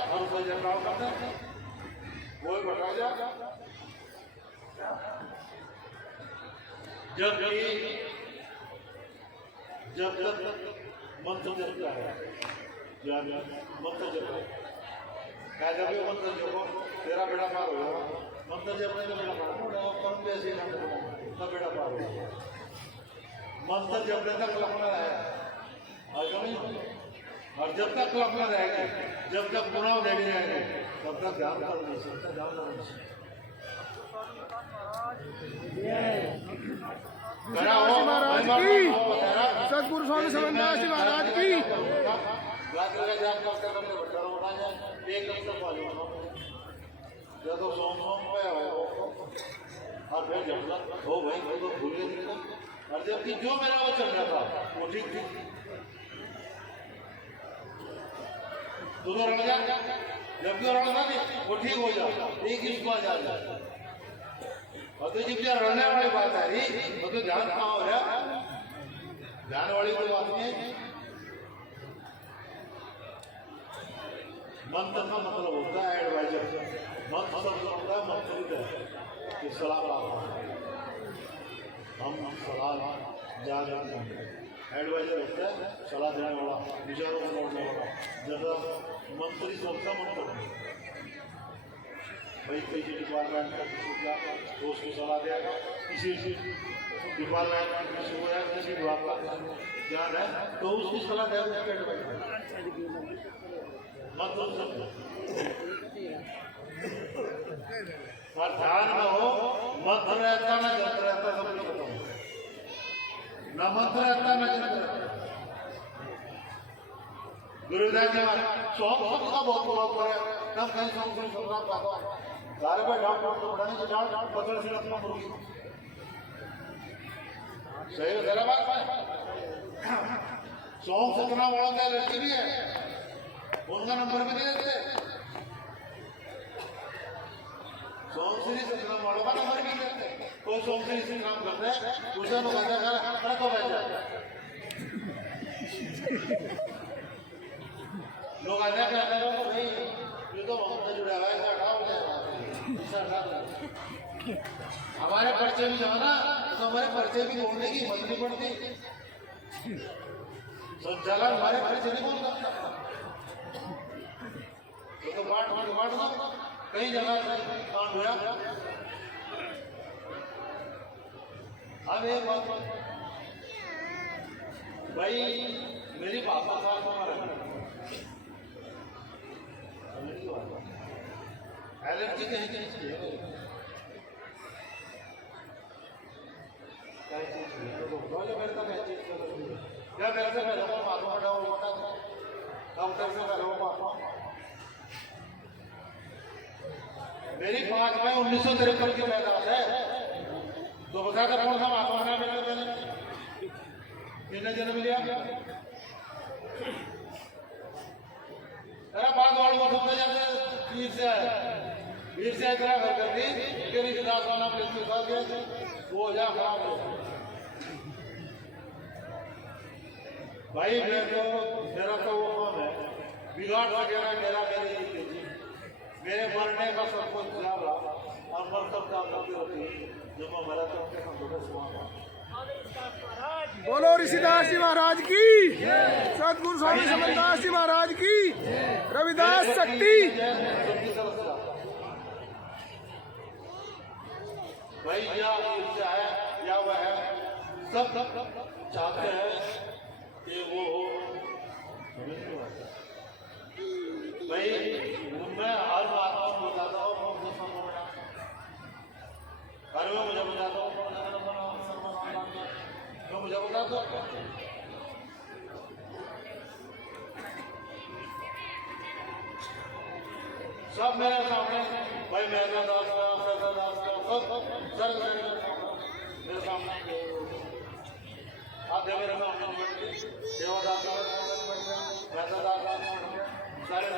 और उसका जलगाव करते हैं वो बता जा जब तक मंत्र जपता है मंत्र जप क्या जब भी मंत्र जपो तेरा बेड़ा पार हो जाएगा मंत्र जपने का बेड़ा पार हो कर्म भी ऐसे ही बेड़ा पार हो जाएगा मंत्र जपने तक लपना है और जब तक लपना रहेगा जब तक पुनाव देने रहेंगे तब तक ध्यान कर नहीं सकता ध्यान कर नहीं सकता सतगुरु स्वामी समन्दास जी महाराज की तो सोम और फिर जब हो भाई वो तो भूल गए और जबकि जो मेरा वो चल रहा था वो ठीक ठीक दोनों रंग जा जबकि रंग था वो ठीक हो जाता एक ही उसको आ जाता और तो जब रहने वाली बात है वो तो ध्यान कहाँ हो रहा ध्यान वाली कोई बात नहीं है मंत्र का मतलब होता है एडवाइजर मंत्र शब्द होता है मंत्र की सलाह हम सलाह जा रहे हैं एडवाइजर होता है सलाह देने वाला विचारों को लौटने वाला जैसा मंत्री सोचता मंत्र भाई किसी डिपार्टमेंट का किसी का तो उसको सलाह देगा किसी डिपार्टमेंट का किसी को या किसी विभाग का ध्यान है तो उसकी सलाह देगा मतलब ध्यान में हो मंत्र रहता ना जंत्र रहता सब कुछ खत्म न मंत्र रहता न जंत्र रहता गुरुदेव के सॉन्ग का बहुत प्रभाव पड़ा तब कहीं सॉन्ग सुन रहा पाता गारे पे डांट तो बढ़ाने से डांट बदल से रखना मुर्गी सही है तेरा बात सॉन्ग सतना बड़ा का लड़की भी है उनका नंबर भी दे देते सॉन्ग सीरीज सतना बड़ा का नंबर भी देते कोई सॉन्ग सीरीज से काम करते हैं दूसरा लोग कहते हैं को बैठ जाए लोग आते हैं भाई ये तो बहुत जुड़ा हुआ है हमारे पर्चे भी जाओ ना तो हमारे पर्चे भी बोलने की हिम्मत नहीं पड़ती संचालक हमारे पर्चे नहीं बोल सकता तो बांट दो कई जगह कांड हुआ अब एक बात भाई मेरी पापा साथ हमारा एलर्जी कहीं चीज है क्या मेरे से पहले मालूम पड़ा वो डॉक्टर से पहले वो मेरी 5 मई 1953 की पैदाइश है तो बता कर कौन सा महात्मा है मेरे पहले कितने जन्म लिया अरे बात वालों को समझ जाते वीर से इतना घर कर दी कि रिश्तेदार का नाम लिख के वो हो जा खराब हो भाई मेरा तो वो काम है बिगाड़ वगैरह मेरा मेरे मरने का सब कुछ खराब रहा और मर सब काम करती होती जब मैं मरा तो उनके हम बोलो ऋषिदास जी महाराज की सतगुरु स्वामी समन्दास जी महाराज की रविदास शक्ति भाई या है या वह है सब चाहते हैं कि वो हो भाई मैं हर बात को बताता हूँ हर में मुझे बताता हूँ तो मुझे बताता सब मेरे सामने भाई मेरा दास सर मेरे सामने आप देवे सेवादास सारे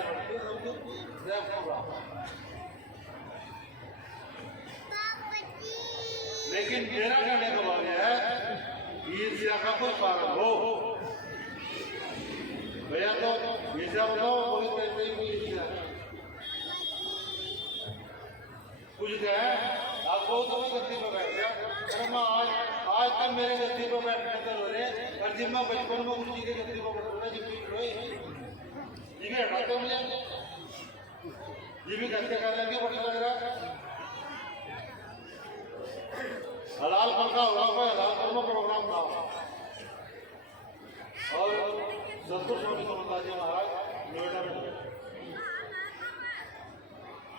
लेकिन मेरा कहने का भाव है ईर्ष्या का कोई कारण हो भैया तो ईर्ष्या बताओ कोई ईर्ष्या कुछ कहे आप वो तो मैं गद्दी पर बैठ गया। अरे मैं आज तक मेरे गद्दी पर बैठने कर हो रहे और जब मैं बचपन में गुरु जी के गद्दी पर बैठ रहा जी ये भी हटाते मुझे ये भी करते कर लेंगे बढ़िया लग रहा है। हलाल फल का होगा कोई हलाल फल में प्रोग्राम था और सतगुरु स्वामी समन्ता जी महाराज नोएडा में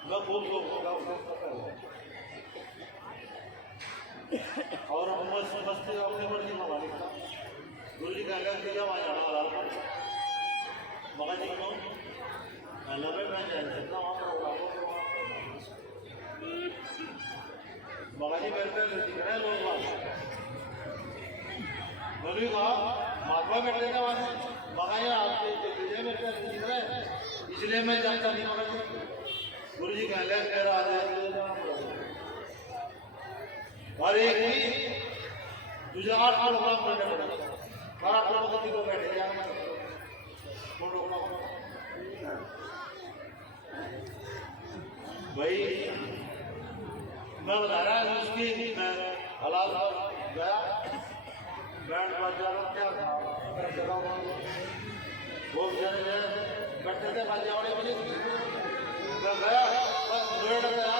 मैं खूब लोग होगा और हम मस्ती अपनी मर्जी में मालिक था। गुरु जी कहते हैं वहाँ जाना हलाल फल मगर जी क्यों नब्बे में जा सकता वहाँ प्रोग्राम मगर जी मेरे पे दिख रहे हैं लोग मैंने कहा महात्मा बैठे थे वहाँ मगर ये आपके मेरे पे दिख रहे इसलिए मैं जानता नहीं मगर गुरु जी कह रहे मेरा आ जाए और एक ही तुझे 8 प्रोग्राम करने पड़ेगा 8 प्रोग्राम को बैठे जाना भाई मैं बता रहा हूँ उसकी मैं हलाल गया बैंड बाजा क्या था वो बेचारे बैठे थे बाजा वाले मुझे मैं गया बस डेढ़ गया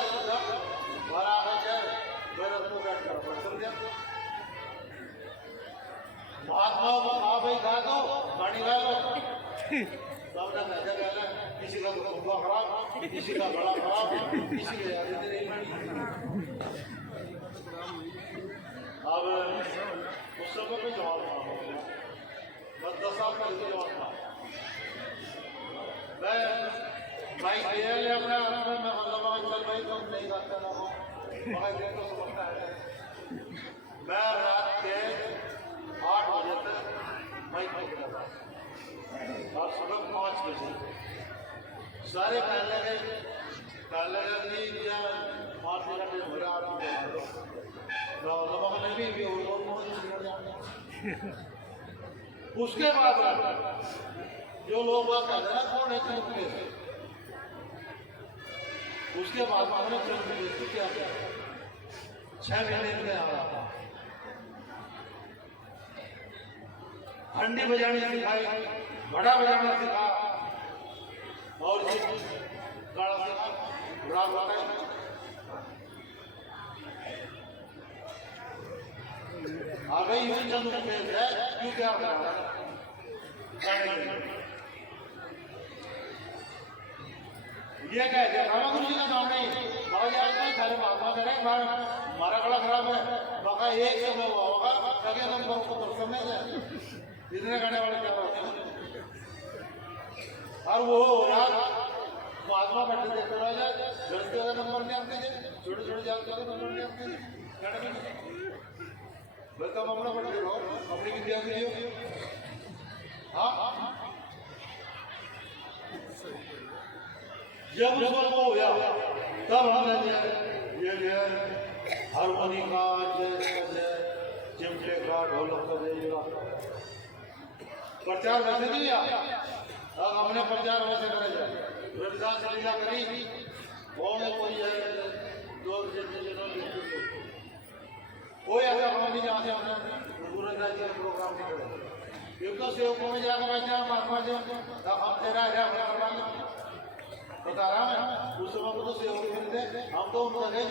बारह आ गया मेरे को बैठ कर समझा महात्मा को कहा भाई गा दो गाड़ी गा लो किसी का गुब्बा खराब किसी का बड़ा खराब किसी के अब उस समय में जवाब था बस 10 साल का जवाब था मैं बाइक ले अपना मैं मतलब चल भाई तुम नहीं गाता ना हो मगर देख तो समझता है मैं रात के 8 बजे तक बाइक पकड़ा था और सुबह 5 बजे सारे कहने लगे नहीं क्या 5 घंटे हो रहा उसके बाद जो लोग बात कहते हैं ना कौन है उसके बाद हमने क्या 6 महीने में हंडी बजानी सिखाई घड़ा बजाना सिखा और गाड़ा सिखा राग बताई आ गई यूं चंद रुपये है क्यों क्या ये कहते हैं रामा गुरु जी का नाम नहीं बाबा जी आज नहीं खाली महात्मा करें हमारा गला खराब है बाका एक समय हुआ होगा अगले नंबर को तो समय है इतने गाने वाले क्या होते हैं और वो रात महात्मा बैठे देखते रह जाए लड़के का नंबर नहीं आते छोटे छोटे जाल के नंबर नहीं आते बस हम अपना बैठे रहो अपनी विद्या के लिए हाँ जब उसको वो हो तब हमने ये हारमोनी का चिमटे का ढोलक का प्रचार वैसे नहीं अब हमने प्रचार वैसे करे जाए रविदास लीला करी कोई है कोई ऐसा हम नहीं जानते हमने गुरु रविदास जी का प्रोग्राम नहीं करें एक तो सेवकों में जाकर बैठे महात्मा जी हम तेरा है बता रहा मैं उस समय को तो सेवक मिलते हम तो उनको गए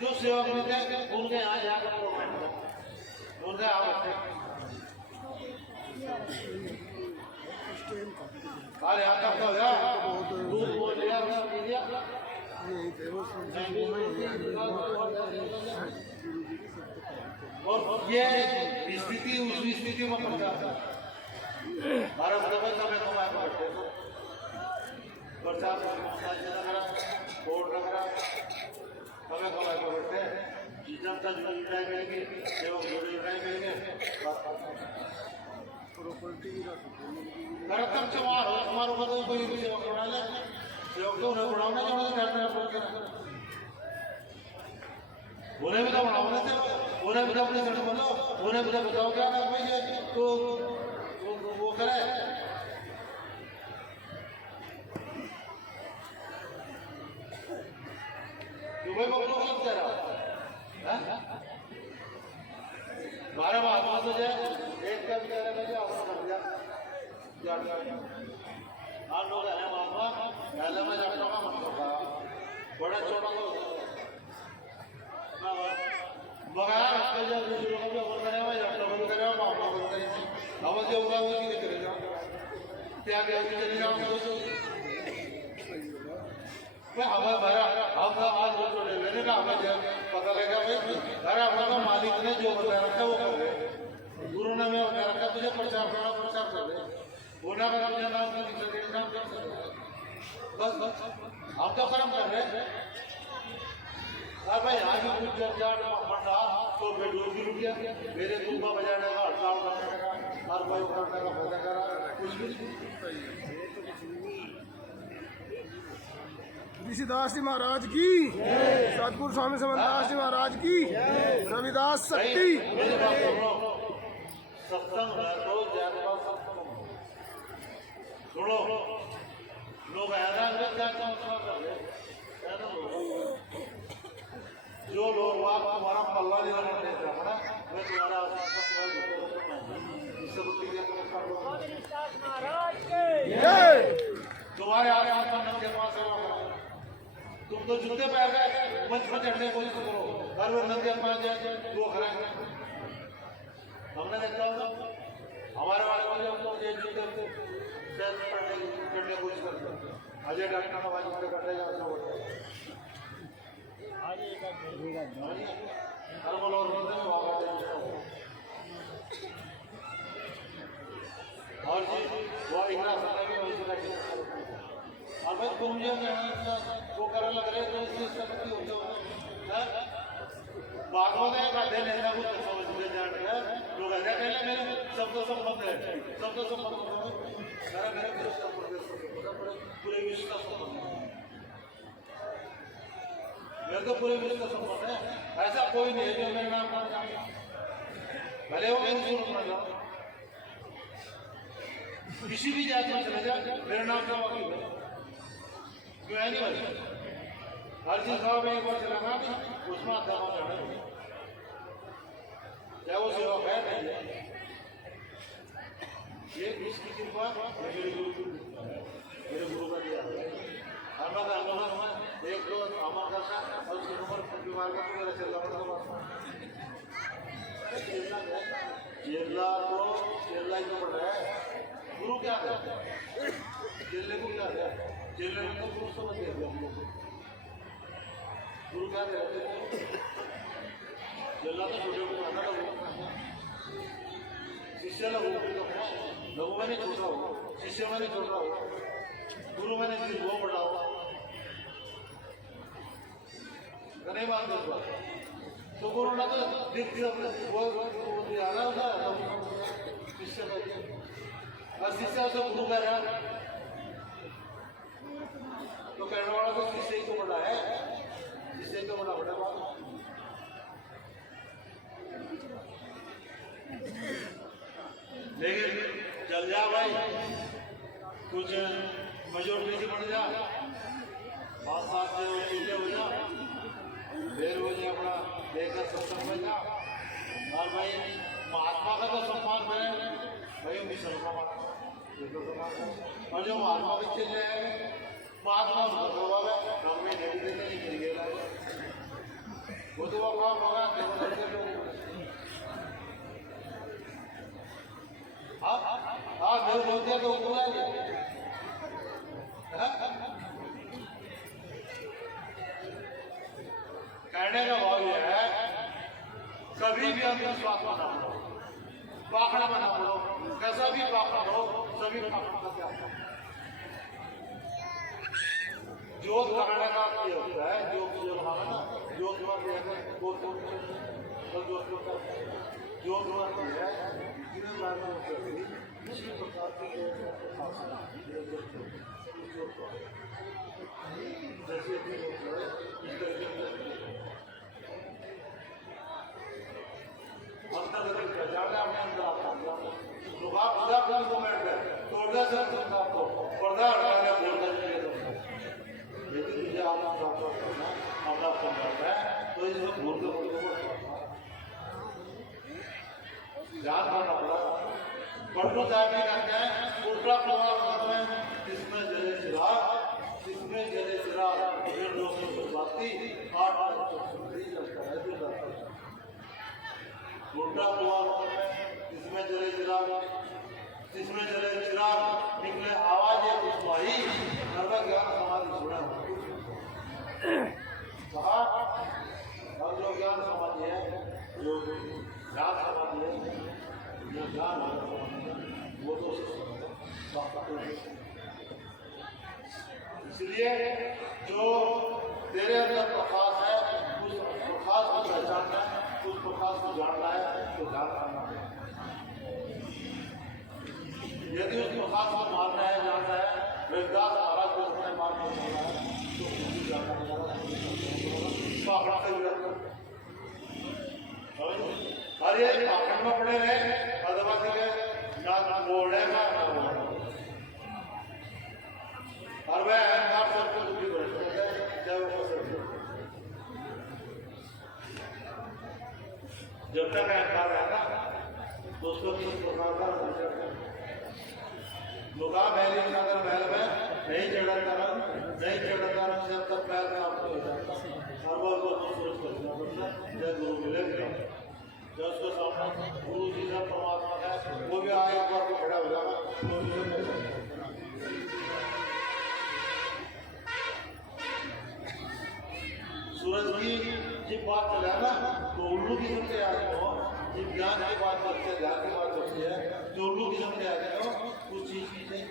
जो सेवक मिलते उनके यहाँ जाकर प्रोग्राम उनके यहाँ बैठे अरे यहाँ तक तो गया दूध बोल लिया और ये स्थिति उस स्थिति में पहुंचा भारत समय समय कमाए बैठे प्रचार कोर्ट वगैरह समय कमाए बैठे जनता जुड़ाई मिलेंगे सेवक जुड़ाई मिलेंगे हमारे ऊपर कोई भी सेवक बना ले सेवक तो उन्हें बढ़ाना जो उन्हें भी तो बढ़ाना थे उन्हें भी अपने सड़क बोलो उन्हें भी बताओ क्या कर भाई तो वो करे कोई बबलू को कह रहा बारह महात्मा तो जाए एक का भी कह रहा है आपको कर दिया आप लोग है महात्मा पहले मैं जाता हूँ मत करता बड़ा छोटा को बगैर आपके जब लोगों को बोल रहे हैं जाता हूँ कर रहा हूँ महात्मा बोल रहे हैं अब जो होगा वो नहीं करेगा क्या क्या चले जाओगे हमें भरा हम आज मैंने कहा हमें पता लगा भाई घर अपना मालिक ने जो बता रखा वो कर रहे गुरु ने मैं बता रखा तुझे प्रचार करना प्रचार कर रहे वो ना कर अपने नाम का काम कर सकते बस बस हम तो कर्म कर रहे भाई आज भी कुछ जब मंडा तो बेडूर भी रुक गया मेरे तुम्बा बजाने का हड़ताल करने का हर कोई करने का फायदा करा कुछ भी ऋषिदास जी महाराज की सतगुरु स्वामी समन्दास जी महाराज की रविदास शक्ति सत्संग है तो ज्यादा सत्संग सुनो लोग जो लोग तुम्हारा पल्ला नहीं रहना देता है मैं तुम्हारा तुम्हारे आसपास के पास तुम तो जूते पैर गए मंच पर चढ़ने की कोशिश करो हर वो नंगे पास जाए दो खड़ा हमने देखा होगा हमारे वाले को जब तो ये जूते चढ़ने की कोशिश करते अजय डॉक्टर का बाजू में करते जाते हो हर बोलो और जी वो इतना समय में उसी का और भाई तुम जो वो करने लग रहे तो इसलिए सब होते हो बातों में बातें लेना कुछ समझ में जान रहे लोग ऐसा कहने मेरे शब्द संबंध है शब्द संबंध मेरा मेरे पूरे विश्व का संबंध मेरे तो पूरे विश्व का संबंध है ऐसा कोई नहीं है जो मेरे नाम का भले वो मेरे शुरू कर जाओ किसी भी जाति में चले जाए मेरे नाम का वकील है क्यों है नहीं भाई हर चीज खाओ में एक बार चलाना उसमें आता चाहे वो सेवा है नहीं ये इसकी कृपा मेरे गुरु का दिया हर बात एक दो अमर करना और उसकी उम्र बीमार का मेरा चल रहा केरला ही तो पड़ रहा है गुरु क्या है चेले को क्या है चेले को गुरु समझ गए हम लोग गुरु क्या है चेला तो छोटे को आता था शिष्य लघु मैंने छोटा हो शिष्य मैंने छोटा हो गुरु मैंने वो बड़ा हो नहीं मानते तो गुरु ना तो दिख वो आना होता शिष्य और शिष्य से गुरु कह रहा तो कहने वाला तो शिष्य ही तो बड़ा है शिष्य तो बड़ा बड़ा बात लेकिन चल जा भाई कुछ मेजोरिटी से बढ़ जा 5-7 से चीजें हो जा फिर वो अपना लेकर सत्संग में जा और भाई महात्मा का तो सम्मान है भाई मुसलमान और जो महात्मा बच्चे जो है महात्मा हमें नहीं देते नहीं मिल गया वो तो वो काम होगा आप मेरे बोलते हैं तो कहने का भाव यह है कभी भी अंधविश्वास बना पड़ो पाखड़ा बना पड़ो कैसा भी पाखड़ा हो सभी पाखड़ा का त्याग जोत लगाने का ये होता है जोत जो लगाना ना जोत जोत है इसी प्रकार की जैसे ज्यादा अपने अंदर आता है मुझे आपका साफ करना अपना समझाता है तो इसमें भूल के बोल ध्यान करना पड़ा। पट्टू साहब भी कहते हैं उल्टा प्रभाव में इसमें जले चिराग इसमें जले चिराग फिर दोस्तों को बाती 8 उल्टा प्रभाव में इसमें जले चिराग इसमें जले चिराग निकले आवाज है उसको आई सर्व ज्ञान समाधि जुड़ा कहा अब जो ज्ञान समाधि है जो ज्ञान समाधि है जो ज्ञान वो तो इसलिए जो तेरे अंदर प्रकाश है उस प्रकाश को पहचानना है उस प्रकाश को जानना है तो ध्यान करना है। यदि उस प्रकाश को मानना है जानना है रविदास महाराज को अपने मार्ग में चलना है तो अपना अरे पाखंड में पड़े रहे आदिवासी के ना बोलेगा ना बोलेगा और वह अहंकार सबको दुखी करते हैं जब तक अहंकार रहेगा तो उसको किस प्रकार का लुका महल नगर महल में नहीं चढ़ाता रंग जब तक पैर में आपको हो जाता हर बार को सोच करना पड़ता जब गुरु मिलेगा जब उसको सामने गुरु जी का परमात्मा है वो भी आए एक बार को खड़ा हो जाएगा सूरज की जब बात चला ना तो उल्लू की समझे आ गए हो जब ज्ञान की बात करते हैं ध्यान की बात करते हैं तो उल्लू की समझे आ गए हो कुछ चीज की नहीं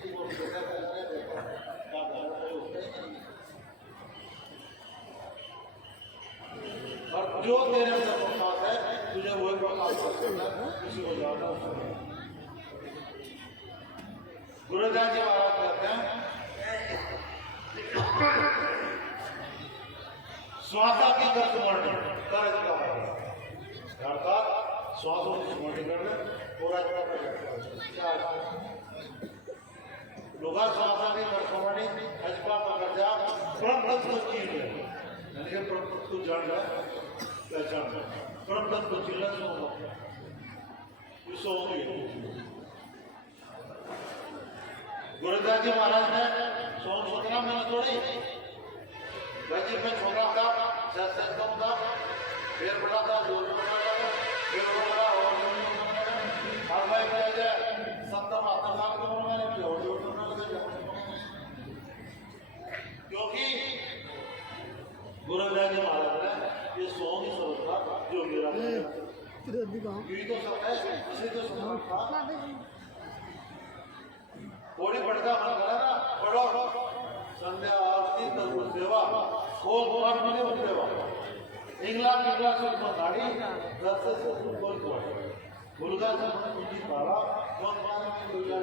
और जो तेरे अंदर प्रकाश है तुझे वही प्रकाश करना किसी को जानना गुरुदास जी महाराज कहते हैं श्वासा की कर स्मरण कर अर्थात श्वासों की स्मरण करना पूरा लोग श्वासा की कर स्मरण अजपा का जा परम तत्व चीज है यानी कि परम तत्व जान रहा पहचान परम तत्व चिल्ला सो गुरुदास जी महाराज ने सोम 17 महीने थोड़ी बच्चे में छोटा था कम था फिर बड़ा था फिर बड़ा और हर भाई क्या जाए 70-72 साल की उम्र में क्योंकि गुरुदास जी महाराज ने ये सॉन्ग ही सब था जो मेरा यही तो सब है इसे तो सब था थोड़ी बढ़ता मन करा ना पढ़ो संध्या आरती तत्व सेवा खोल पाठ में नहीं सेवा इंग्ला से गाड़ी 10 से खोल दुर्गा से पूजी पारा कौन मान में दुर्गा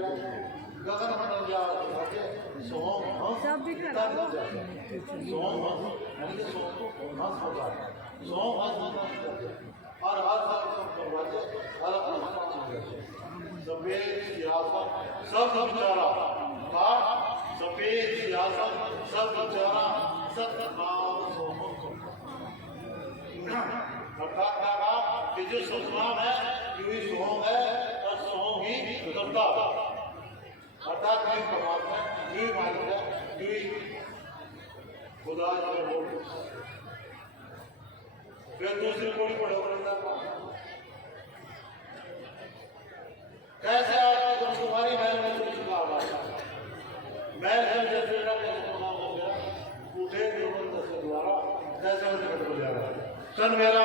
गगन मंडल जा सोम सब भी करा सोम यानी कि सोम हंस होता है सोम हंस और हर साल करवाते अलग सफेद सियासत सब विचारा का सफेद सियासत सब विचारा सत्नाम अर्थात कहा कि जो सतनाम है यही सोम है और सोम ही करता अर्थात यही परमात्मा यही मालिक है यही खुदा फिर दूसरी कोई पढ़ो कैसे आपकी तुम्हारी महल में चुका महल है जैसे हो गया उठे द्वारा कैसे हो जा रहा है कल मेरा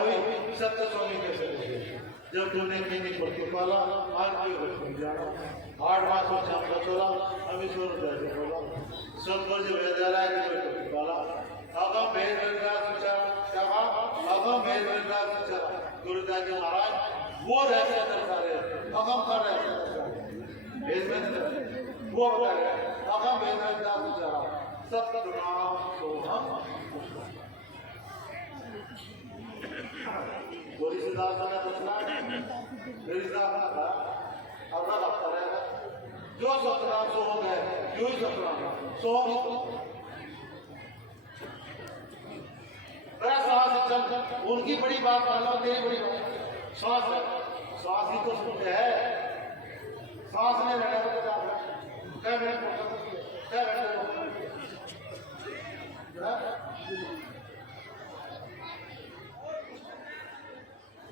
हुई सत्य स्वामी कैसे हो गए जब तुमने नहीं पढ़ती पाला आज कोई जा रहा 8 मास और शाम का चला अभी 100 रुपये बोला सब पर जो विद्यालय के पाला अगम भेद विचार क्या अगम भेद विचार गुरुदास जी महाराज वो रहते करता रहे अगम कर रहे भेद वो बता रहे अगम भेद विचार सतनाम सोहम गोरी सिद्धार्थ ने पूछना मेरी था अगर लगता रहेगा जो सतनाम सो हो गए जो ही सतनाम सो अरे श्वास चल, उनकी बड़ी बात मान लो, तेरी बड़ी बात श्वास है, श्वास ही तो सुनते है, श्वास ने रहने को क्या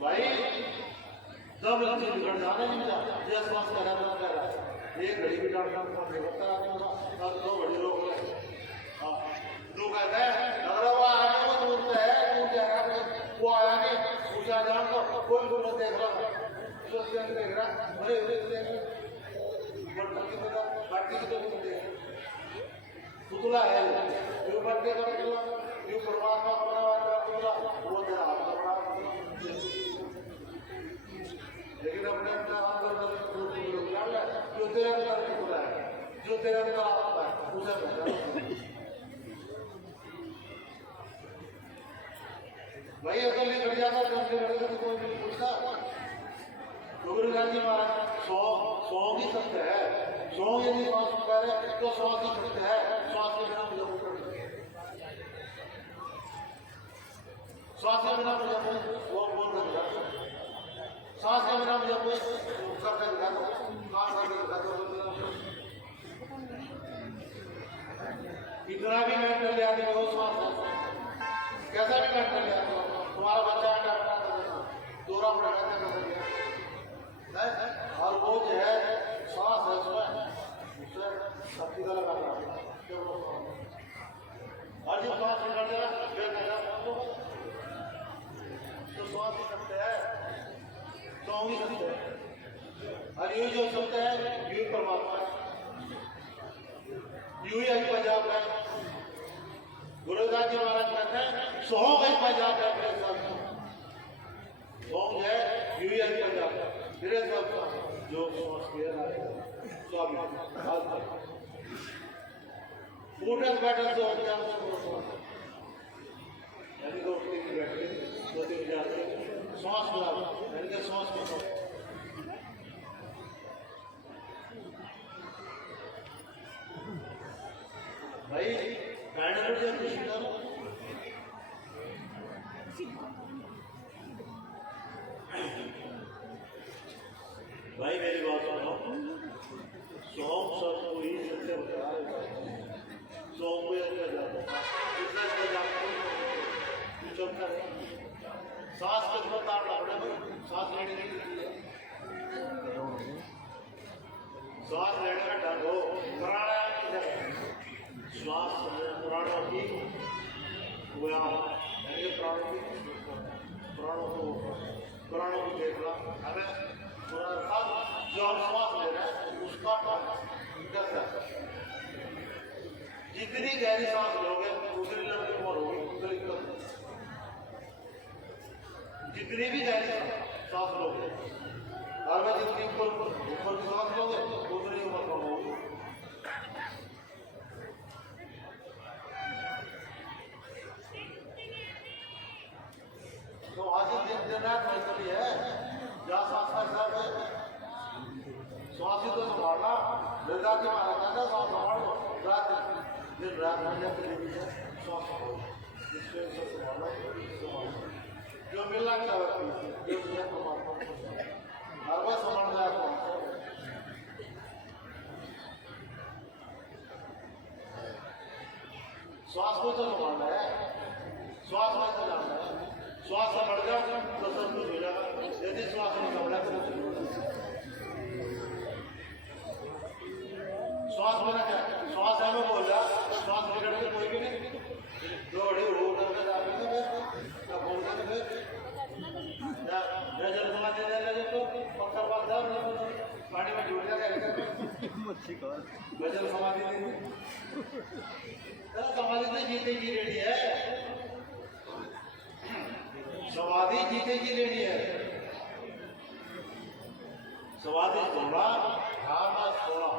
भाई जब लक्ष्य बिगड़ जाने नहीं मिला, जय श्वास का रहा एक घड़ी भी डॉक्टर और 2 घड़ी रोक ले, दो कहते हैं अगर वो आने को दूर है, दूर जाएगा, वो आया नहीं, पूछा जान तो कोई को मत देख रहा, सोच देख रहा, अरे बाकी की तो नहीं देख पुतला है, जो बच्चे का पुतला, जो परमात्मा बना हुआ पुतला, वो तेरा हाथ का बना, लेकिन अपने अपने हाथ का जो तेरे अंदर पुतला है, जो तेरे अंदर आता है, उसे पहचानो भाई। अकेले कर जाता तो उनके लड़के को कोई नहीं पूछता। गुरु गांधी महाराज 100 की सत्य है, 100 यदि श्वास करे तो 100 की सत्य है, श्वास के बिना मुझे श्वास के बिना मुझे वो बोल रहा है, श्वास के बिना मुझे कोई करके दिखा दो, काम करके दिखा दो, इतना भी मेंटल ले आते हो श्वास कैसा भी मेंटल ले आते हो, तुम्हारा बच्चा दौरा पड़ेगा और वो जो है श्वास है उसमें शक्ति का लगा और जो श्वास निकल जाएगा तो श्वास ही सकते हैं, तो ही सकते हैं, और यू जो सकते हैं यू परमात्मा है, यू ही अभी पंजाब है। गुरुदास जी महाराज कहते हैं 100 कहीं पंजाब है, मेरे साथ सॉन्ग है यू ही अभी पंजाब है, मेरे साथ जो स्वामी उठक बैठक से होते हैं, यानी दो तीन बैठे 2-3 जाते श्वास में, यानी कि श्वास में भाई गाइड जब खुशी करो भाई, मेरी बात सुनो, सॉन्ग सबको ही सत्य बता रहे, सॉन्ग को ऐसा जाता इतना चलता है, सांस के थोड़ा तार लगने सांस लेने की श्वास लेने का ढंग हो, प्राणायाम की जगह श्वास प्राणों की व्यायाम, यानी प्राणों की देखना हमें जो हम श्वास ले रहे हैं उसका कैसा, जितनी गहरी सांस लोगे उतनी लंबी उम्र होगी, उतनी जितनी भी गहरी सांस लोगे और मैं जितनी ऊपर की सांस लोगे उतनी उम्र कम होगी। तो आज दिन रात वैसे है जहाँ सांस का है, श्वास ही तो संभालना, दुर्गा की मारा कहता श्वास संभालो, रात दिन रात श्वास संभालो, जो मिलना चाहती है हर बार संभालना है, श्वास को तो संभालना है, श्वास में तो जाना है, श्वास संभल गया तो सब कुछ हो जाएगा, यदि श्वास नहीं संभला तो श्वास बना क्या, श्वास है मैं बोल रहा, श्वास बिगड़ के कोई भी नहीं, दौड़ी हो करके जाते बोल करके जल समाधि दे लगे तो पक्का पास पानी में डूब जाएगा, जल समाधि समाधि तो जीते की रेडी है, समाधि जीते की रेडी है, समाधि थोड़ा ध्यान थोड़ा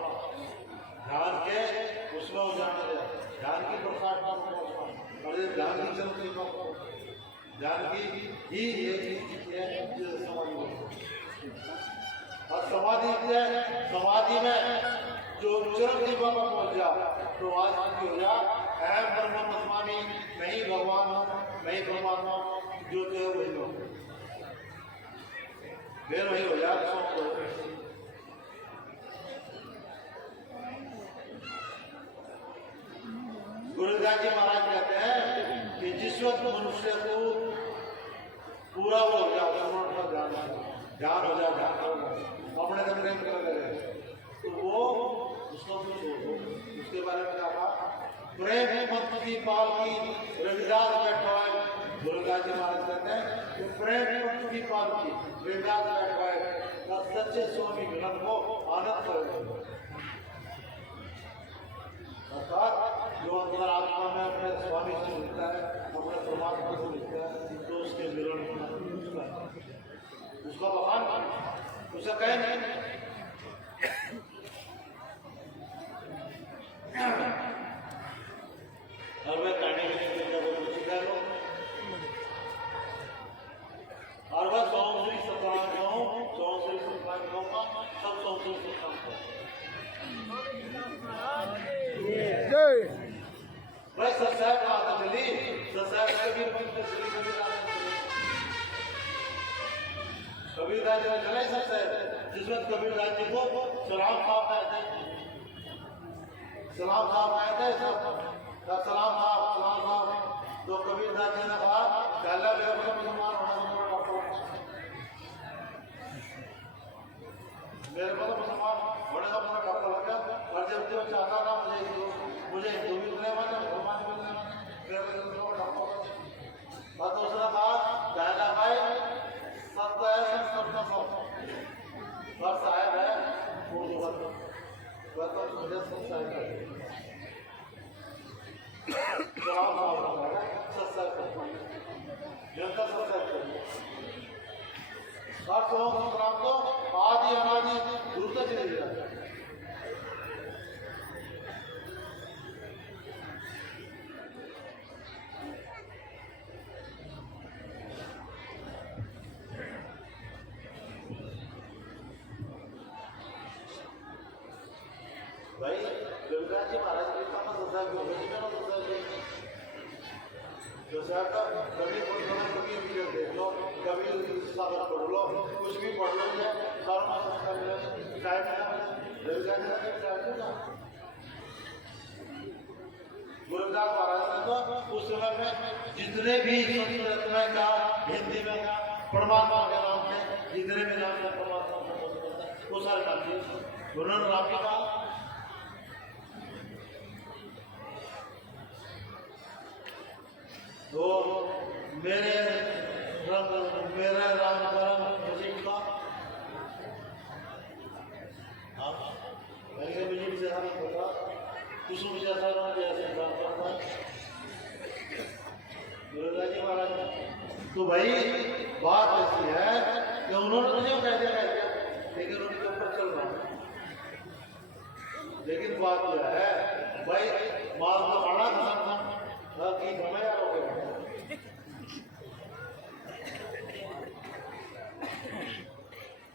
ध्यान के उसमें हो जाने दे, ध्यान की प्रसाद और ध्यान की चलती ध्यान की ही समाधि और समाधि में जो चरम सीमा पर पहुंच जा तो आज की हो जा अहम ब्रह्म तस्मामी, मैं ही भगवान हूँ, मैं ही परमात्मा हूँ, जो तो है वही हो, फिर वही हो जाए। गुरुदास जी महाराज कहते हैं कि जिस वक्त मनुष्य को पूरा वो हो जाए, ध्यान हो जाए, अपने तक प्रेम कर लगे, तो वो उसको कुछ छोड़ दो। उसके बारे में कहा प्रेम मत की पाल की रविदास बैठा है। गुरुदास जी महाराज कहते हैं कि प्रेम मत की पाल की रविदास बैठा है, सच्चे स्वामी मिलन को आनंद करेगा। अर्थात जो अंदर आत्मा में अपने स्वामी से मिलता है, अपने परमात्मा से मिलता है, तो उसके मिलन उसका भगवान उसका कहे नहीं। और वह कहने के लिए कुछ कह लो, और वह सौंदर्य सत्ताओं का सब सौंदर्य जय भाई सत्साह का आता चली सत्साह भी कबीरदास जी ने चला सत्साह, जिसमें कबीरदास जी को सलाम साहब कहते हैं, सलाम साहब कहते हैं, सलाम साहब। तो कबीरदास जी ने कहा पहला बेगम मुसलमान होना मेरे को तो मुसलमान होने का पूरा डर लग गया। और जब जो चाहता था मुझे हिंदू भी मिलने वाले, मुसलमान भी मिलने वाले, और दूसरा कहा दादा भाई सत्य है, और साहब है उर्दू तो मुझे सत्य जनता तो आदि अनादि दूर तक चले जाता है। भाई गुरुदास जी महाराज के पास होता कभी कभी देख लो, कभी सागर पढ़ लो, कुछ भी पढ़ लो, गुरुदास महाराज ने तो उस समय में जितने भी संस्कृत में कहा, हिंदी में कहा, परमात्मा के नाम से जितने भी नाम है परमात्मा वो सारे नाम थे, उन्होंने नाम भी कहा। तो मेरे राम मुझे का मुझे से हमें पता कुछ मुझे जैसे गुरुदास जी महाराज। तो भाई बात ऐसी है कि उन्होंने मुझे कह दिया, लेकिन उनके ऊपर चल रहा है। लेकिन बात यह है भाई माल तो बड़ा था कि समय आ रहा है।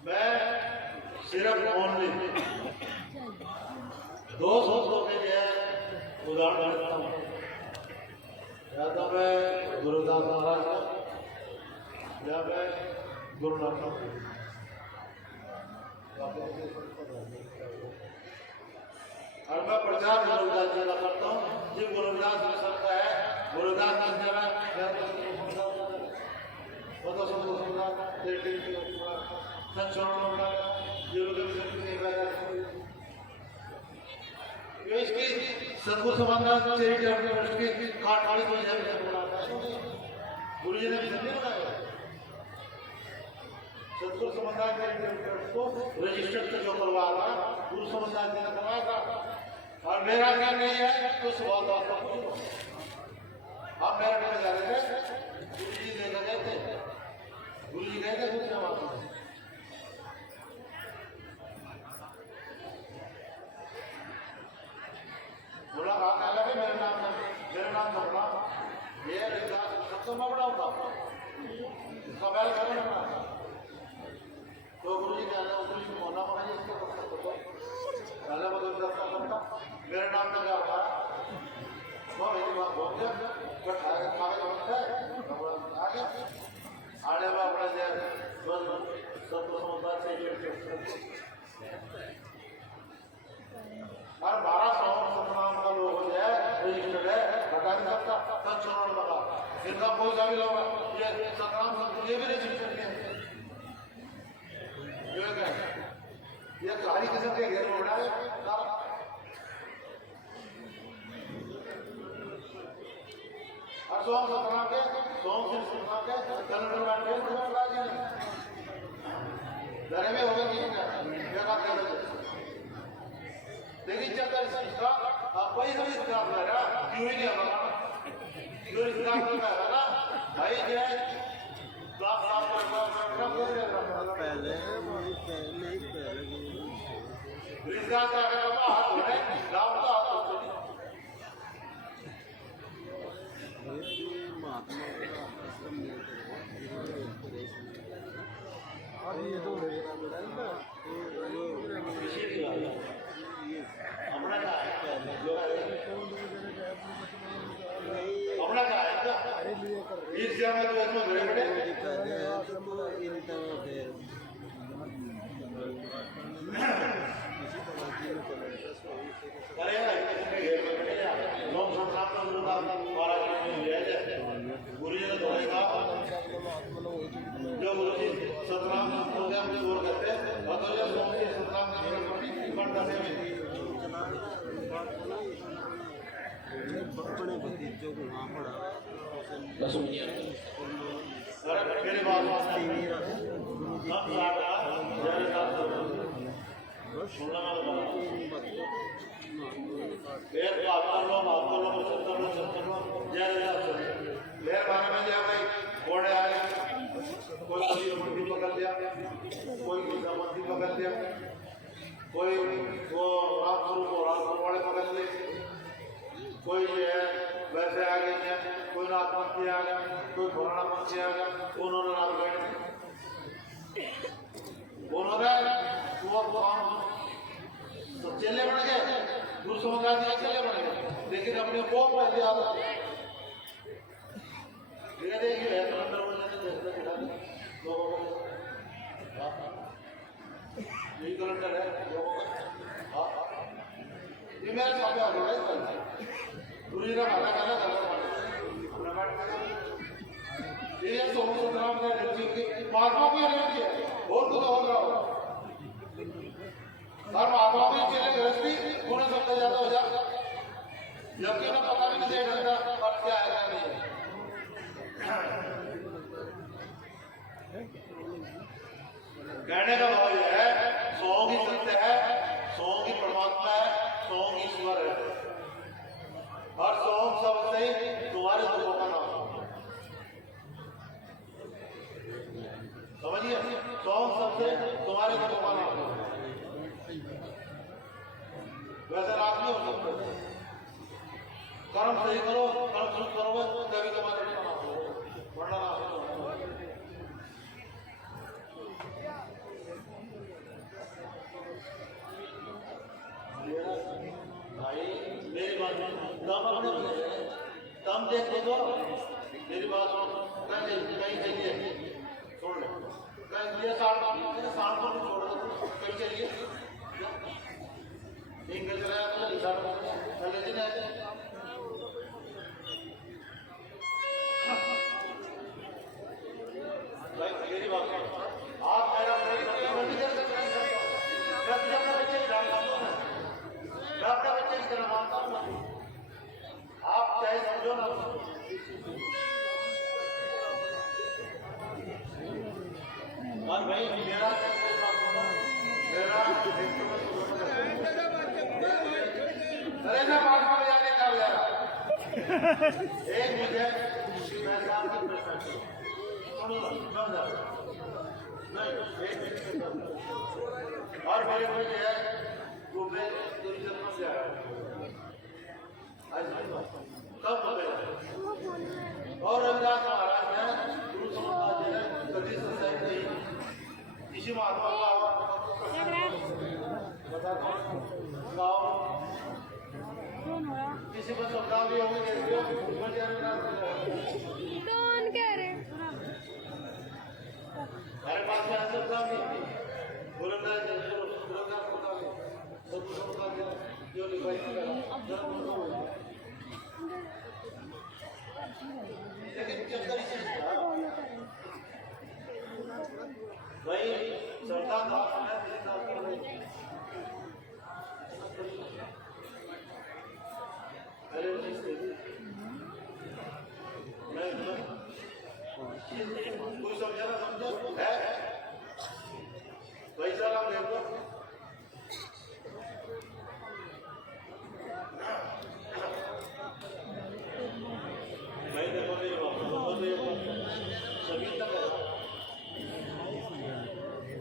मैं सिर्फ ओनली दो शब्दों के लिए उदाहरण देता हूँ, या तो मैं गुरुदास महाराज का, या मैं गुरु नानक। और मैं प्रचार गुरुदास जी का करता हूँ, जो गुरुदास में सकता है गुरुदास सदगुरु समाधान गुरु जी ने भी नहीं बनाया। सदगुरु समाधान को रजिस्टर जो करवाया गुरु समाधान जी ने करवाया था। और मेरा क्या नहीं है तो सवाल आप मेरा क्या जा रहे थे, गुरु जी लेकर गए थे, गुरु जी गए थे दूसरे बात बोला कहा मेरे नाम बोला ये सबसे मैं बनाऊंगा इसका बैल घर में बना। तो गुरु जी कहना गुरु जी होना पड़ा इसके पहले मतलब मेरे नाम का क्या होता है आने में अपने से सबको समझदार चाहिए और 1200 का लोग हो जाए रजिस्टर्ड है बता नहीं सकता सब चुनाव लगा इनका कोई सा भी लोग ये सतराम ये भी रजिस्टर किया ये सारी किस्म के घेर में बनाए और सोम सतराम के सोम सिंह सतराम के कन्नड़ में के राजी नहीं डरे में होगा नहीं क्या बात कर रहे लेकिन चक्कर इसका कोई भी खराब कर रहा क्यों ही नहीं हमारा क्यों खराब कर रहा है ना भाई जो है पहले रिश्ता का हाथ है लाभ का हाथ महात्मा अपना का है इस जगह तो इसमें बड़े बड़े लोग संसार का गुरु जी ने दौड़ेगा जो गुरु जी सतराम प्रोग्राम में जोर करते और तो जो स्वामी सतराम का अपने भतीजों को वहाँ पढ़ा मेरी बात घोड़े आए कोई मंडी पकड़ लिया कोई मंडी पकड़ लिया कोई वो रामस्वरूप वाले पकड़ लिए कोई जो है वैसे आ गए हैं कोई नाथपंथी आ गया कोई पुराना पंथी आ गया उन्होंने नाथ गए उन्होंने वो चेले बन गए गुरु समुदाय के चेले बन गए लेकिन अपने को पहले आता देखिए है यही कलेक्टर है ये मेरे सामने आ रहा है गुरु जी का खाना खाना ये सोम सतराम का महात्मा को किया और तो हो रहा हो और महात्मा भी चले गृहस्थी उन्हें सबसे ज्यादा हो जाएगा जबकि उन्हें पता भी नहीं चलता पर क्या है क्या नहीं है कहने का भाव यह है सौंग ही सत्य है सौंग ही परमात्मा है सौंग ईश्वर है और सौंग शब्द से ही तुम्हारे दुखों का नाम समझिए सौंग शब्द से तुम्हारे दुखों का नाम वैसे रात में हो सकते कर्म सही करो कर्म शुरू करोगे तभी तुम्हारे दुख का नाम हो वरना नाम भाई मेरी बात दम अपने दम देख लो मेरी बात कहीं चलिए छोड़ ले कहीं शाम को छोड़ दो कहीं चलिए चलाया चले दिन भाई मेरी बात आप मेरा अपने बच्चे की तरह मानता हूँ आप चाहे समझो ना और भाई मेरा अरे ना बात में जाने का यार एक मुझे और मेरे को जो है वो मैं कब और रविदास महाराज ने गुरु समुदाय जी ने कभी सत्संग नहीं इसी महात्मा का किसी को समझा भी होंगे कौन कह रहे लेकिन जब तक भाई सरकार का अरे मैं कोई समझा ना समझो है पैसा ना देखो मैं देखो सभी तक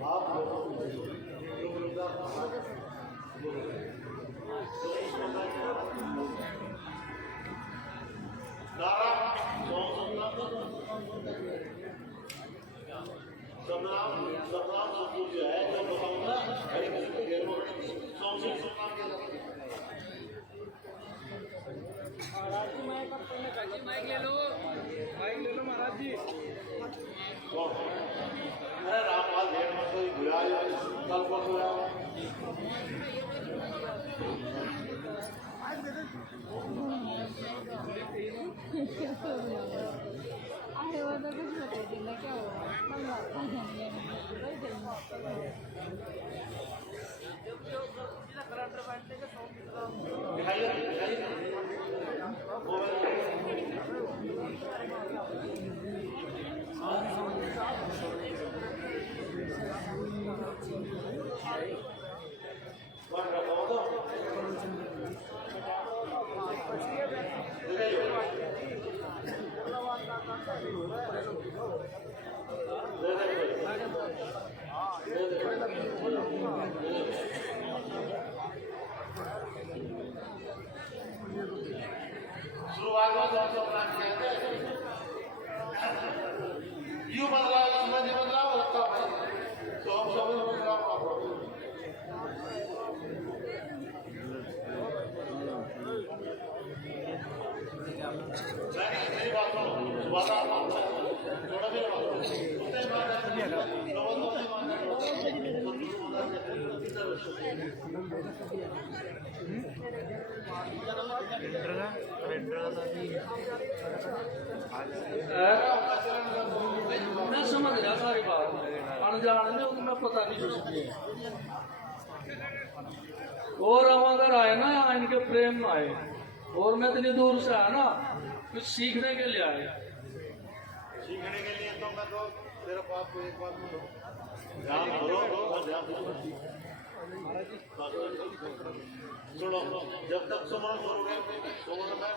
आप नारा सतनाम सतनाम जो है जब बताऊंगा हरी कृष्ण के घेर में सतनाम के माइक ले लो महाराज जी। अरे रामपाल भेड़ मत कोई भुला कल को भुला अरे वो तो कुछ बता देना क्या हुआ शुरुआत में यूं बदलाव समझ बदलाव होता है तो हम सब बदलाव मेरी बात सुनो थोड़ा भी मैं समझ रहा सारी बात अनजान में उतना पता नहीं कुछ भी और हम अगर आए ना इनके प्रेम में आए और मैं इतनी दूर से आया ना कुछ सीखने के लिए आए सीखने के लिए तो मैं तो तेरे पास को एक बात बोलो ध्यान करो ध्यान सुनो जब तक सुमरन करोगे सुमरन में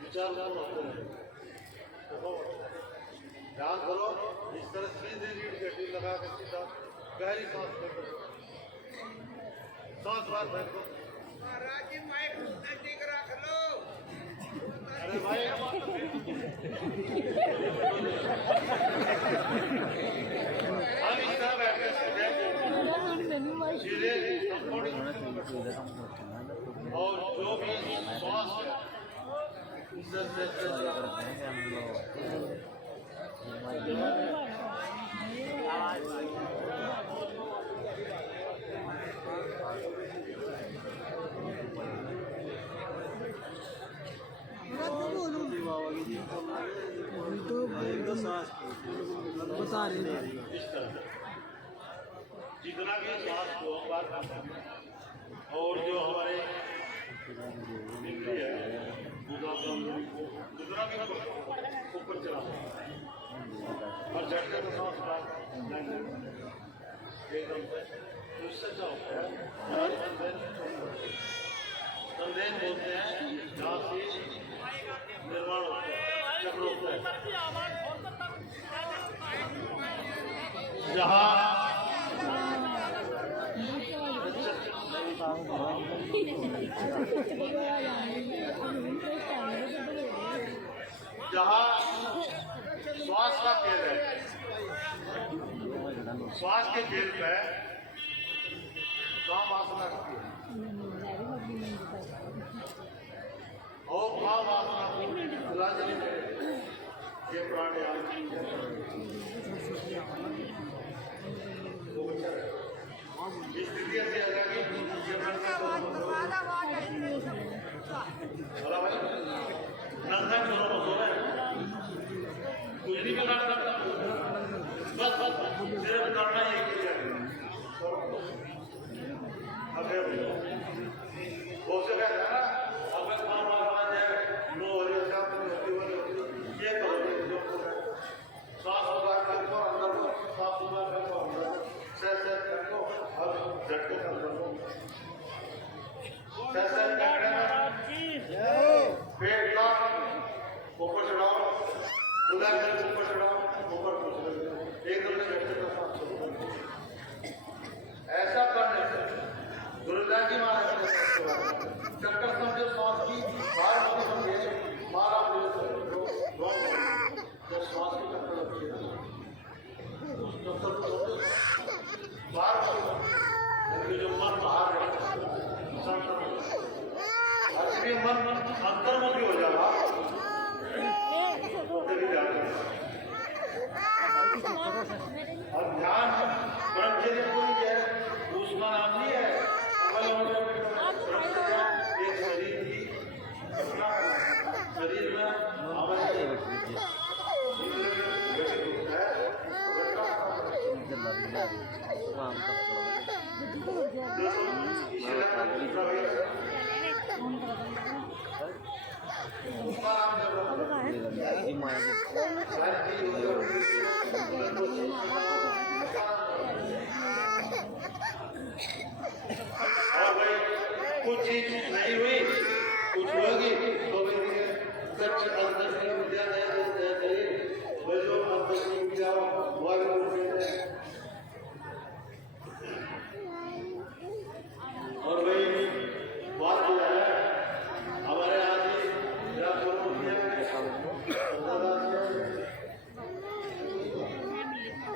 विचार ध्यान करो इस तरह सीधी रीढ़ गड्डी लगा के सीधा गहरी सांस लेकर सांस बार बैठो अरे भाई हम इस तरह बैठे सीधे और जो भी श्वास बता रहे इस तरह जितना भी श्वास को बार और जो हमारे जितना भी ऊपर चला और झटके तो सांस बार एकदम से उससे क्या होता है संदेश बोलते हैं जहाँ से निर्माण होता है चक्र होता है जहाँ जहाँ श्वास का केंद्र है श्वास के केंद्र पे काम आसना करती है और काम आसना ये प्राणायाम स्थिति ऐसी आ जाएगी संघर्ष करो हो रहा है कुछ नहीं बिगाड़ सकता बस सिर्फ करना ही अगर वो से कहता है ना अगर काम आ जाए नो हो रही है ये करो साफ सुथरा करको अंदर को साफ सुथरा करको अंदर सह करको अब झटके अंदर को सह करने में पेट का ऊपर चढ़ाओ उधर ऊपर चढ़ाओ ऊपर एक दो ऐसा करने से गुरुदास जी महाराज चक्कर समझो श्वास की बाहर समझे मारा जब श्वास की चक्कर लगती है बाहर जो मन बाहर है मन अंतर्मुखी हो जाएगा और ध्यान ब्रह्मचर्य कोई है उसका नाम नहीं है एक शरीर की शरीर में कुछ चीज नहीं हुई कुछ होगी तो सच अंदर से विद्या और भाई बात जो है हमारे यहाँ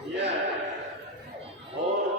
ये और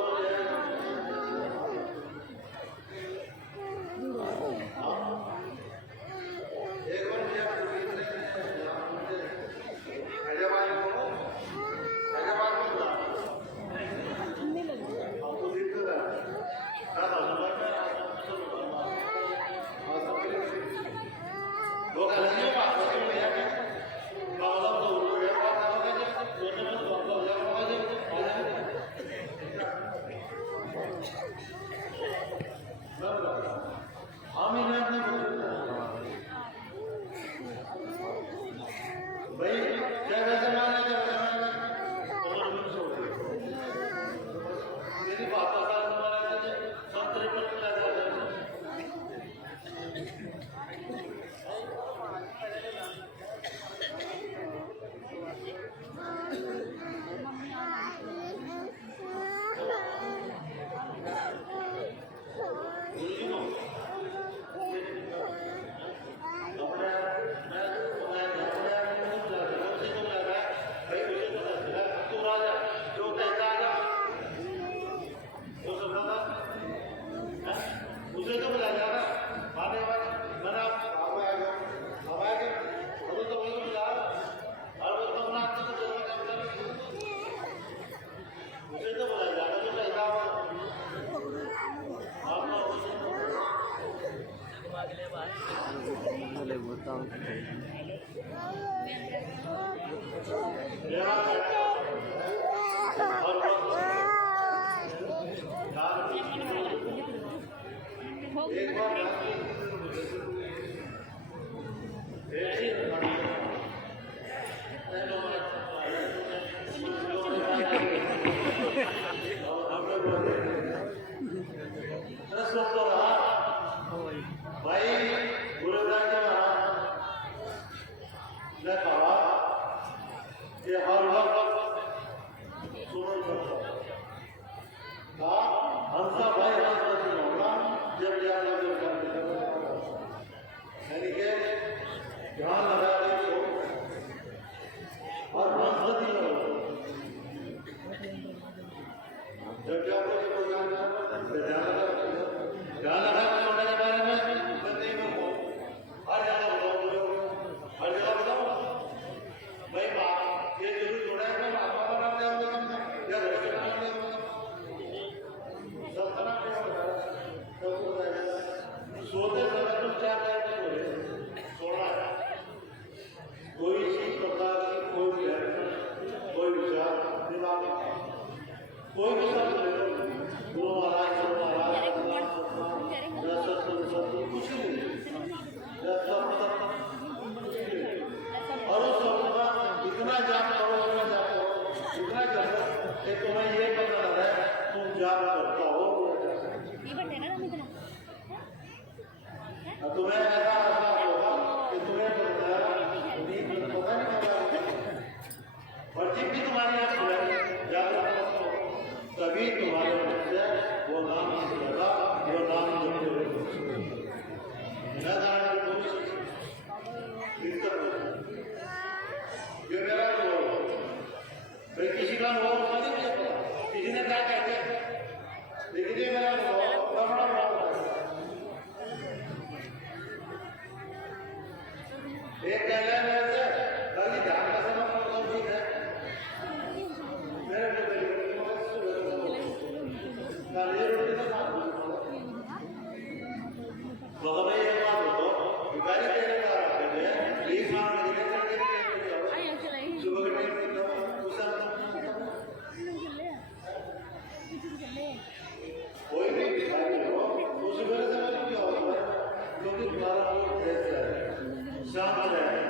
शांत हो जाए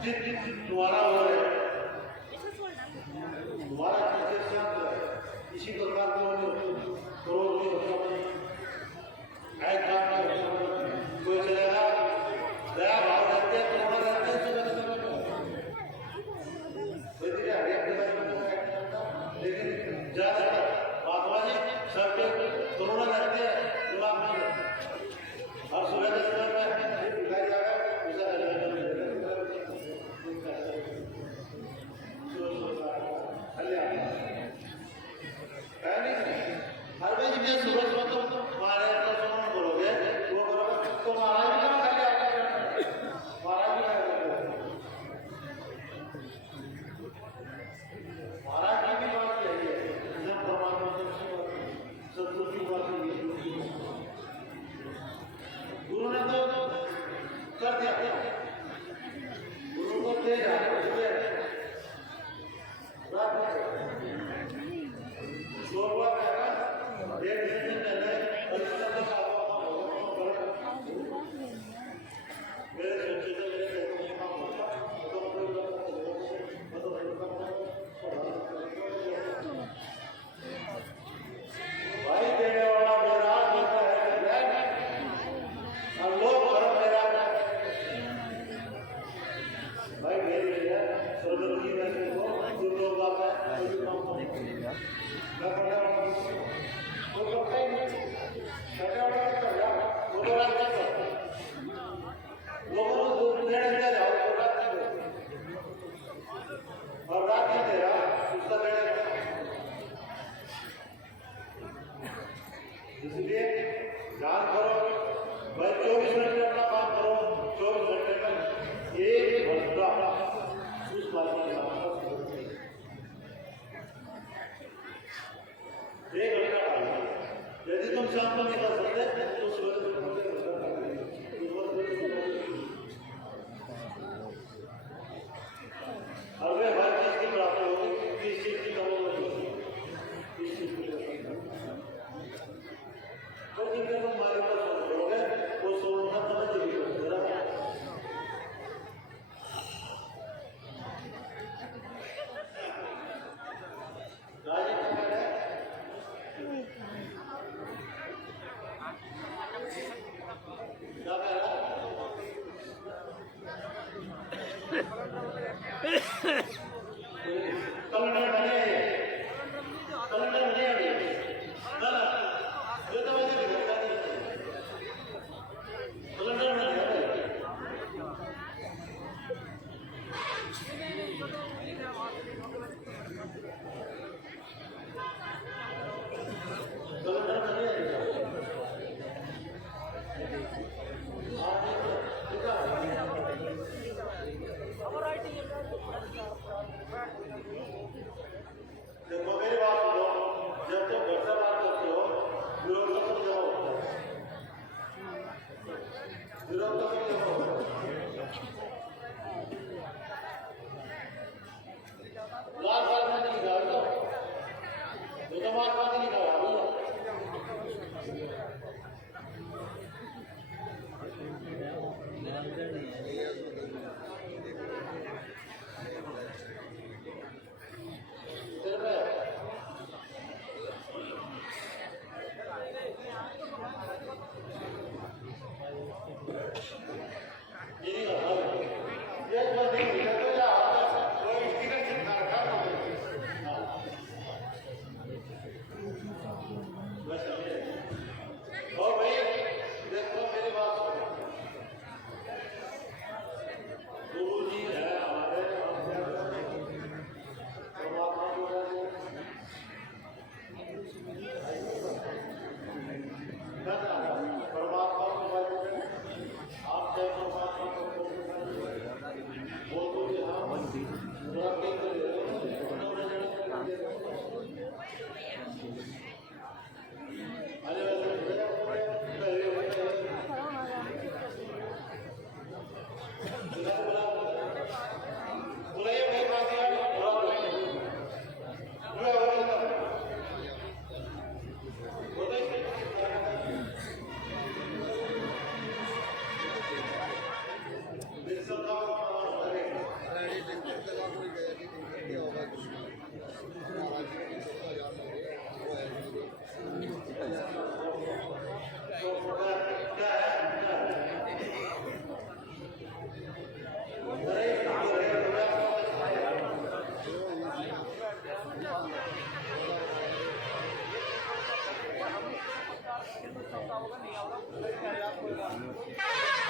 चित तुम्हारा हो रहा है तुम्हारा चित शांत हो जाए इसी प्रकार को करोड़ की एक काम कोई चलेगा दया भाव रहते हैं तुम्हारा रहते हैं लेकिन ज्यादातर महात्मा जी सब पे करोड़ा रहते हैं गुलाब नहीं रहते और सुबह के समय में दिखाई जाएगा हर भाई जी सुबह सुबह तो हमारे बोलोगे वो करोगे तो महाराज भी कहाँ खाली आता है महाराज भी क्या करते महाराज की भी बात यही है जब परमात्मा सदगुरु की बात यही है गुरु ने तो कर दिया गुरु को दे भाई देने वाला मेरा देता है और लोग भर मेरा भाई मेरे लिए स्वर्ग की वैसे को जो लोग आता है मैं पढ़ा वो करता ही नहीं पढ़ा वो तो रात तक लोगों को दूर लेने जाओ तो रात तक और रात ही दे रहा उसका लेने इसलिए ध्यान करो भाई 24 घंटे अपना काम करो 24 घंटे में एक घंटा उस बात में एक घंटा यदि तुम शाम को नहीं कर सकते तो सुबह अरे हर चीज की प्राप्ति होगी किस चीज की कमी होगी किस चीज की तो जिनके तुम मारे पर सोचोगे वो सोचना समझ नहीं होगा राजी क्या है क्या कह रहा कैलेंडर बने अभी ना ये तो वैसे भी करता नहीं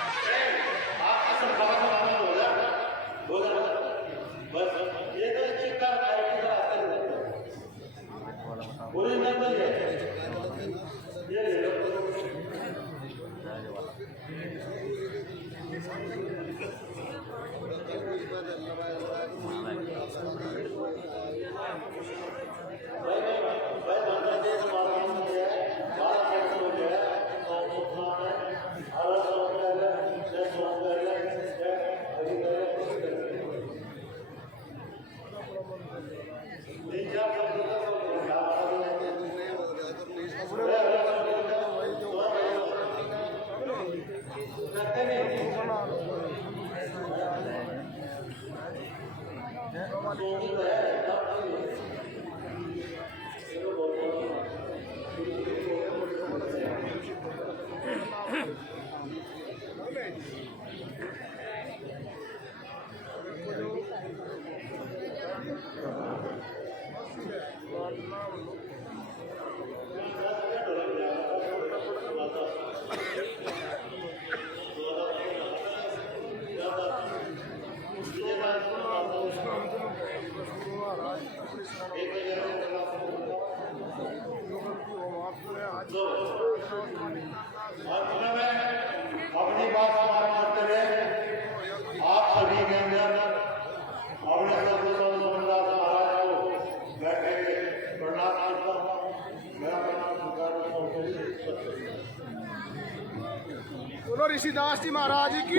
आपका सब खबर खबर हो गया बस ये तो चिक्का की तरह आते हैं पूरी नंबर ये ले लो अपनी बात समाप्त करते हुए आप सभी के अंदर अपने महाराज को बैठे प्रणाम करता हूँ मेरा प्रणाम स्वीकार करता हूँ बोलो ऋषिदास जी महाराज की।